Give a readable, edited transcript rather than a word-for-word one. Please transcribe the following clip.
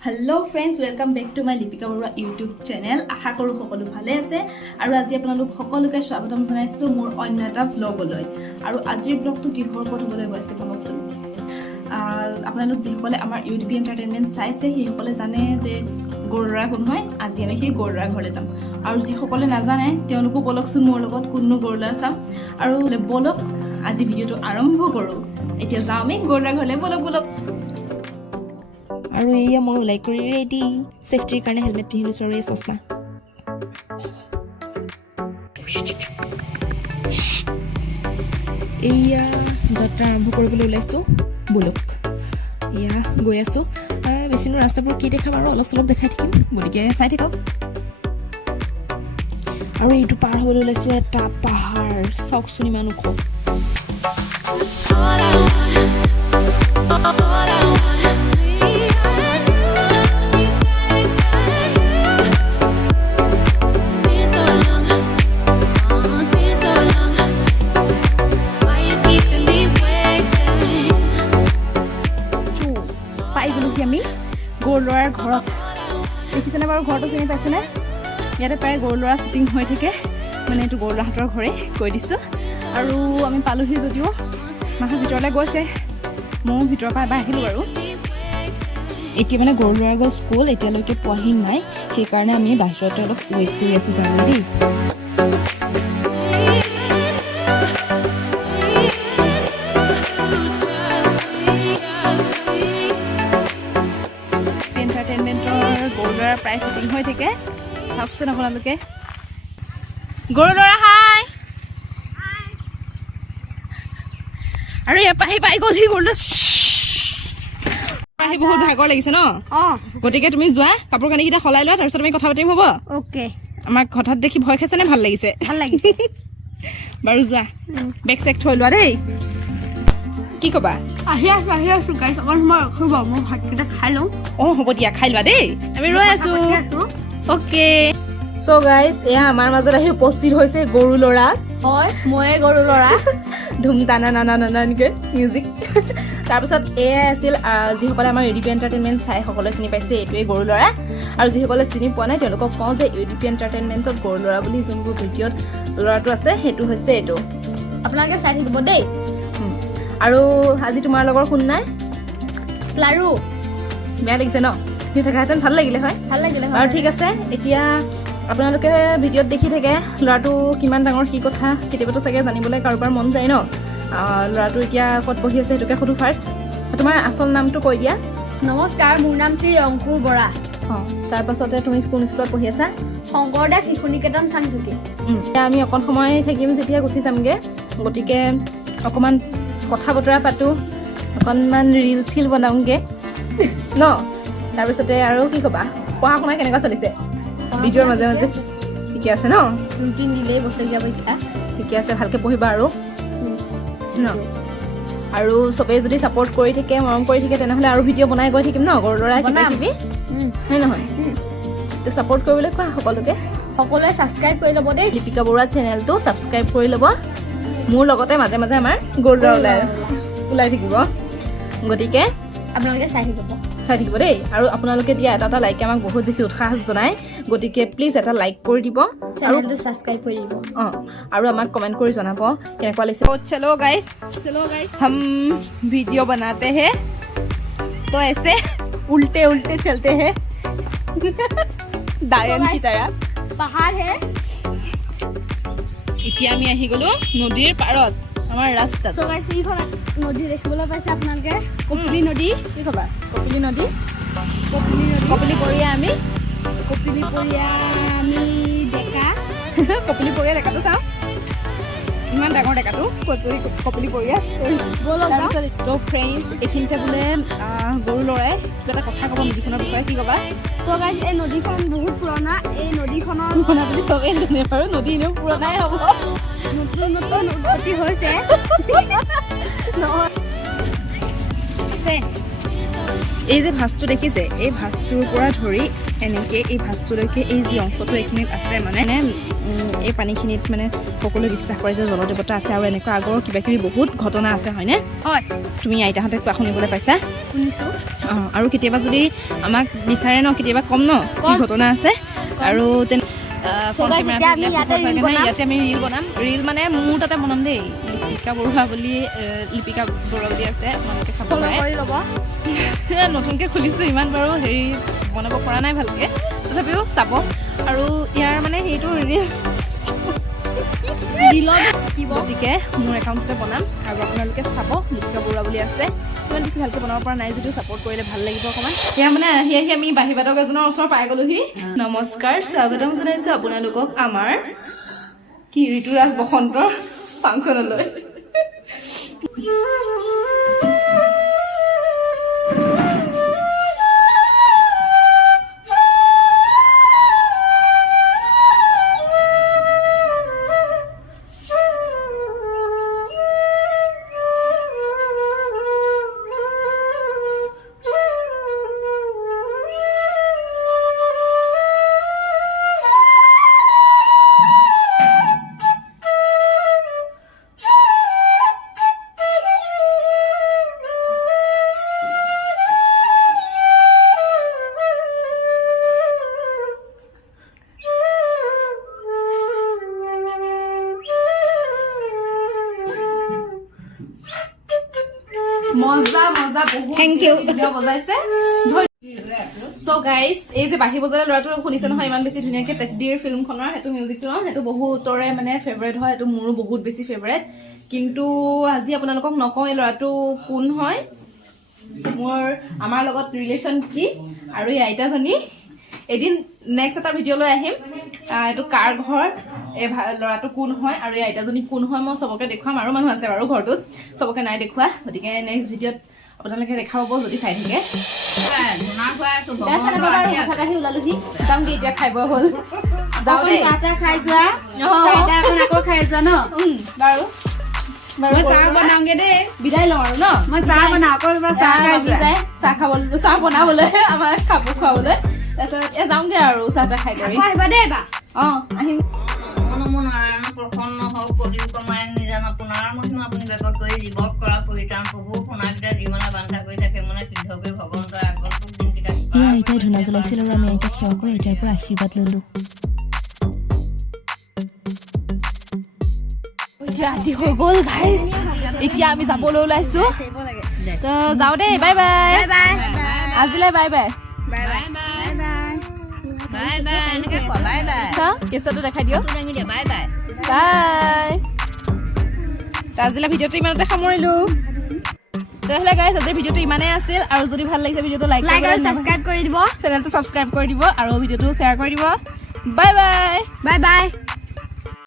Hello friends, welcome back to my Lipika Baruah YouTube channel. আশা কৰো সকলো ভালে আছে আৰু আজি আপোনালোক সকলোকে স্বাগতম জনাইছো মোৰ অন্য এটা vlog-লৈ আৰু আজিৰ vlog-টো কিহৰ ওপৰত হ'বলৈ গৈছে ভাবকচোন আপোনালোক যিসকলে আমাৰ Udpentertainment চাইছে সেইসকলে জানে যে গাৰু লৰা কোন হয় আজি আমি সেই গাৰু লৰা ঘৰলৈ যাম আৰু যিসকলে নাজানে তেওঁলোকো বলকচোন মোৰ লগত কোননো গাৰু লৰা চাম আৰু বলক আজি ভিডিওটো আৰম্ভ কৰো এতিয়া যাওঁ আমি গাৰু লৰা ঘৰলৈ বলক আৰু এয়া মই ওলাই কৰি ৰেডি সেফটিৰ কাৰণে হেলমেট পিন্ধি লৈছো আৰু এই চশমা এয়া যাত্ৰা আৰম্ভ কৰিবলৈ ওলাইছো বলক এয়া গৈ আছো বেছিনো ৰাস্তাবোৰ কি দেখাম আৰু অলপ চলপ দেখাই থাকিম গতিকে চাই থাকক আৰু এইটো পাৰ হ'বলৈ ওলাইছো এটা পাহাৰ চাওকচোন ইমান ওখ আমি গাৰু লৰাৰ ঘৰত দেখিছেনে বাৰু ঘৰটো চিনি পাইছেনে ইয়াতে প্ৰায় গাৰু লৰা শ্বুটিং হৈ থাকে মানে এইটো গাৰু লৰাহঁতৰ ঘৰে কৈ দিছোঁ আৰু আমি পালোহি যদিও মানুহ ভিতৰলৈ গৈছে ময়ো ভিতৰৰ পৰা এবাৰ আহিলোঁ বাৰু এতিয়া মানে গাৰু লৰা গ'ল স্কুল এতিয়ালৈকে পোৱাহি নাই সেইকাৰণে আমি বাহিৰতে অলপ ৱেইট কৰি আছোঁ তাৰমানে দেই প্ৰায় শ্বুটিং হৈ থাকে চাওকচোন আপোনালোকে গাৰু লৰা হাই আৰু ইয়াৰ পৰা পাই গ'ল সি গাৰু লৰা আহি বহুত ভাগৰ লাগিছে ন গতিকে তুমি যোৱা কাপোৰ কানিকেইটা সলাই লোৱা তাৰপিছত আমি কথা পাতিম হ'ব অ'কে আমাক হঠাৎ দেখি ভয় খাইছে নে ভাল লাগিছে বাৰু যোৱা বেগ চেক থৈ লোৱা দেই কি ক'বা আহি আছো গাইছ অকণ সময় ৰখিব মই ভাতকেইটা খাই লওঁ হ'ব দিয়া খাই লোৱা দেই আমি ৰৈ আছো অ'কে চ' গাইজ এয়া আমাৰ মাজত আহি উপস্থিত হৈছে গাৰু লৰা হয় ময়ে গাৰু লৰা ধুম টানা নানা নানা এনেকৈ মিউজিক তাৰপিছত এয়াই আছিল যিসকলে আমাৰ Udpentertainment চাই সকলোৱে চিনি পাইছে এইটোৱে গাৰু লৰা আৰু যিসকলে চিনি পোৱা নাই তেওঁলোকক কওঁ যে Udpentertainmentত গাৰু লৰা বুলি যোনবোৰ ভিডিঅ'ত ল'ৰাটো আছে সেইটো হৈছে এইটো আপোনালোকে চাই থাকিব দেই আৰু আজি তোমাৰ লগৰ কোন নাই লাৰু বেয়া লাগিছে ন সি থকাহেঁতেন ভাল লাগিলে হয় আৰু ঠিক আছে এতিয়া আপোনালোকে ভিডিঅ'ত দেখি থাকে ল'ৰাটো কিমান ডাঙৰ কি কথা কেতিয়াবাতো চাগে জানিবলৈ কাৰোবাৰ মন যায় ন ল'ৰাটো এতিয়া ক'ত পঢ়ি আছে সেইটোকে সুধো ফাৰ্ষ্ট তোমাৰ আচল নামটো কৈ দিয়া নমস্কাৰ মোৰ নাম শ্ৰী অংকুৰ বৰা তাৰপাছতে তুমি কোন স্কুলত পঢ়ি আছা শংকৰদেৱ শিশু নিকেতন চাংচুকী এতিয়া আমি অকণ সময় থাকিম যেতিয়া গুচি যামগৈ গতিকে অকণমান কথা বতৰা পাতোঁ অকণমান ৰিল চিল বনাওঁগৈ ন তাৰপিছতে আৰু কি ক'বা পঢ়া শুনা কেনেকুৱা চলিছে ভিডিঅ'ৰ মাজে মাজে ঠিকে আছে ন ৰুটিন দিলেই বছৰীয়া পৰীক্ষা ঠিকে আছে ভালকৈ পঢ়িবা আৰু ন আৰু চবেই যদি ছাপৰ্ট কৰি থাকে মৰম কৰি থাকে তেনেহ'লে আৰু ভিডিঅ' বনাই গৈ থাকিম ন গাৰু লৰা কিবা কিবি হয় নহয় ছাপৰ্ট কৰিবলৈ কোৱা সকলোৱে ছাবস্ক্ৰাইব কৰি ল'ব দেই লিপিকা বৰুৱা চেনেলটো ছাবস্ক্ৰাইব কৰি ল'ব মোৰ লগতে মাজে মাজে আমাৰ গাৰু লৰা ওলাই থাকিব গতিকে আপোনালোকে চাই থাকিব দেই আৰু আপোনালোকে দিয়া এটা এটা লাইকে আমাক বহুত বেছি উৎসাহ জনায় গতিকে প্লিজ এটা লাইক কৰি দিব চেনেলটো ছাবস্ক্ৰাইব কৰি দিব আৰু আমাক কমেণ্ট কৰি জনাব কেনেকুৱা লাগিছে চলো গাইছ हम वीडियो बनाते हैं तो ऐसे उल्टे उल्टे चलते हैं डायन की तरह পাহাৰ হে এতিয়া আমি আহি গলো নদীৰ পাৰত আমাৰ ৰাস্তা সো গাইস এইখন নদী দেখিবলৈ পাইছে আপোনালোকে কপিলি নদী কি ক'বা কপিলি নদী কপিলি পৰিয়া আমি ডেকা কপিলি পৰিয়া ডেকাটো চাওঁ ইমান ডাঙৰ ডেকাটো কপিলি পৰিয়া তো ফ্ৰেণ্ডছ এইখিনিতে বোলে গাৰু লৰাই কিবা এটা কথা ক'ব নদীখনৰ বিষয়ে কি ক'বা তো গাইস এই নদীখন বহুত পুৰণা এই নদীখনৰ পুৰণা বুলি চবেই জানে বাৰু নদী এনেও পুৰণাই হ'ব নতুন উন্নতি হৈছে নহয় এই যে ভাঁজটো দেখিছে এই ভাঁজটোৰ পৰা ধৰি এনেকৈ এই ভাঁজটোলৈকে এই যি অংশটো এইখিনিত আছে মানে এই পানীখিনিত মানে সকলোৱে বিশ্বাস কৰে যে জলদেৱতা আছে আৰু এনেকুৱা আগৰ কিবাকিবি বহুত ঘটনা আছে হয়নে হয় তুমি আইতাহঁতে কোৱা শুনিবলৈ পাইছা শুনিছোঁ অঁ আৰু কেতিয়াবা যদি আমাক বিচাৰে ন কেতিয়াবা কম ন কি ঘটনা আছে আৰু ইয়াতে আমি ৰীল বনাম ৰীল মানে মোৰ তাতে বনাম দেই লিপিকা বৰুৱা বুলি আছে আপোনালোকে চাব পাৰে ল'ব নতুনকৈ খুলিছোঁ ইমান বাৰু হেৰি বনাব পৰা নাই ভালকৈ তথাপিও চাব আৰু ইয়াৰ মানে সেইটো গতিকে মোৰ একাউণ্টতে বনাম আৰু আপোনালোকে চাব লিপিকা বৰুৱা বুলি আছে ইমান বেছি ভালকৈ বনাব পৰা নাই যদিও ছাপোৰ্ট কৰিলে ভাল লাগিব অকণমান সেয়া মানে আহি আহি আমি বাহিবাদক এজনৰ ওচৰত পাই গ'লোহি নমস্কাৰ স্বাগতম জনাইছোঁ আপোনালোকক আমাৰ কি ঋতুৰাজ বসন্তৰ ফাংচনলৈ মজা মজা বহুত Thank you. বজাইছে সো গাইজ এই যে বাঁহী বজালে ল'ৰাটো শুনিছে নহয় ইমান বেছি ধুনীয়াকৈ তেকদিৰ ফিল্মখনৰ সেইটো মিউজিকটো ন সেইটো বহুতৰে মানে ফেভৰেট হয় সেইটো মোৰো বহুত বেছি ফেভৰেট কিন্তু আজি আপোনালোকক নকওঁ এই ল'ৰাটো কোন হয় আমাৰ লগত ৰিলেশ্যন কি আৰু এই আইতাজনী এদিন নেক্সট এটা ভিডিঅ' লৈ আহিম এইটো কাৰ ঘৰ এই ল'ৰাটো কোন হয় আৰু এই আইতাজনী কোন হয় মই চবকে দেখুৱাম আৰু মানুহ আছে বাৰু ঘৰটোত চবকে নাই দেখুওৱা গতিকে নেক্সট ভিডিঅ'ত আপোনালোকে দেখা পাব যদি চাই থাকে এতিয়া খাই হ'ল যাওঁ দেই খাই যোৱা আকৌ খাই যোৱা ন বাৰু চাহ বনাওঁগে দেই বিদায় লওঁ আৰু ন মই চাহ বনাওঁ আকৌ চাহ খাবলৈ চাহ বনাবলৈ আমাক খাব খুৱাবলৈ তাৰপিছত যাওঁগে আৰু চাহ তাহ খাই কৰি আহিবা দেই বা অঁ আহিম নাৰায়ণ প্ৰসন্ন হওক কলিৰ কমায়ক নিজান আপোনাৰ মহিমা আপুনি বেগত কৰি জীৱক কৰা পৰিত্ৰাণ প্ৰভু সোণাকেইটা যিমানে বান্ধা কৰি থাকে মানে সিদ্ধ কৰি ভগৱন্তৰ আগন্তুক দিনকেইটা এই আইতাই ধূনা জ্বলাইছিল আৰু আমি আইতাক সেৱা কৰি আইতাৰ পৰা আশীৰ্বাদ ললোঁ এতিয়া ৰাতি হৈ গ'ল গাইজ এতিয়া আমি যাবলৈ ওলাইছো তো যাওঁ দেই বাই বাই আজিলৈ বাই বাই কেঁচাটো দেখাই দিয়ক বাই বাই আজিলৈ ভিডিঅ'টো ইমানতে সামৰিলো তেতিয়াহ'লে গাইজ আজিৰ ভিডিঅ'টো ইমানেই আছিল আৰু যদি ভাল লাগিছে ভিডিঅ'টো লাইক আৰু ছাবস্ক্ৰাইব কৰি দিব চেনেলটো ছাবস্ক্ৰাইব কৰি দিব আৰু ভিডিঅ'টো শ্বেয়াৰ কৰি দিব বাই বাই বাই বাই